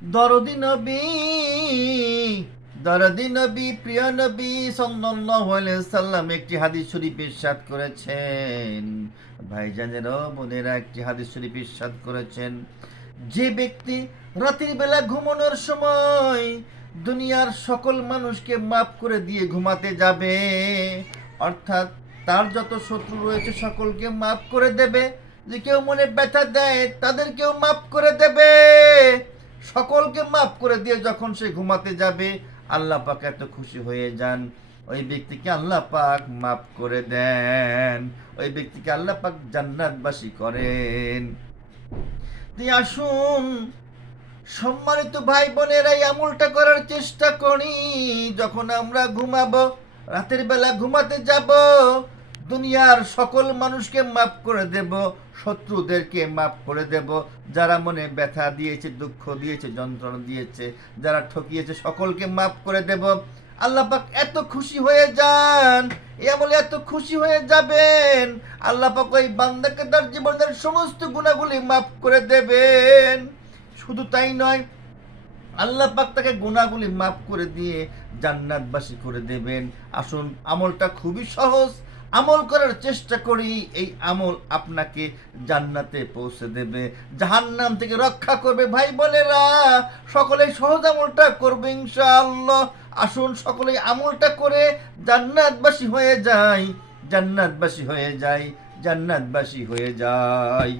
দরদি নবী, দরদি নবী, প্রিয় নবী সাল্লাল্লাহু আলাইহি সাল্লাম একটি হাদিস শরীফ ইরশাদ করেছেন। ভাইজানেরা, বোনেরা, একটি হাদিস শরীফ ইরশাদ করেছেন, যে ব্যক্তি রাতের বেলা ঘুমানোর সময় দুনিয়ার সকল মানুষকে মাফ করে দিয়ে ঘুমাতে যাবে, অর্থাৎ তার যত শত্রু রয়েছে সকলকে মাফ করে দেবে, যে কেউ মনে ব্যথা দেয় তাদেরকেও মাফ করে দেবে, সকলকে মাফ করে দিয়ে যখন সে ঘুমাতে যাবে, আল্লাহ পাক এত খুশি হয়ে যান, ওই ব্যক্তিকে আল্লাহ পাক মাফ করে দেন, ওই ব্যক্তিকে আল্লাহ পাক জান্নাতবাসী করেন। তুই আসুন সম্মানিত ভাই বোনেরা, এই আমলটা করার চেষ্টা করি। যখন আমরা ঘুমাবো, রাতের বেলা ঘুমাতে যাব, দুনিয়ার সকল মানুষকে মাফ করে দেব, শত্রুদেরকে মাফ করে দেব, যারা মনে ব্যথা দিয়েছে, দুঃখ দিয়েছে, যন্ত্রণা দিয়েছে, যারা ঠকিয়েছে, সকলকে মাফ করে দেব। আল্লাহ পাক এত খুশি হয়ে যান, এ আমলে এত খুশি হয়ে যাবেন, আল্লাহ পাক ওই বান্দাকে তার জীবনের সমস্ত গুনাহগুলি মাফ করে দেবেন। শুধু তাই নয়, আল্লাহ পাক তাকে গুনাহগুলি মাফ করে দিয়ে জান্নাতবাসী করে দেবেন। আসুন, আমলটা খুবই সহজ, আমল করার চেষ্টা করি। এই আমল আপনাকে জান্নাতে পৌঁছে দেবে, জাহান্নাম থেকে রক্ষা করবে। ভাই বোনেরা, সকলেই সহজ আমলটা করবে ইনশাআল্লাহ। আসুন সকলেই আমলটা করে জান্নাতবাসী হয়ে যাই, জান্নাতবাসী হয়ে যাই, জান্নাতবাসী হয়ে যাই।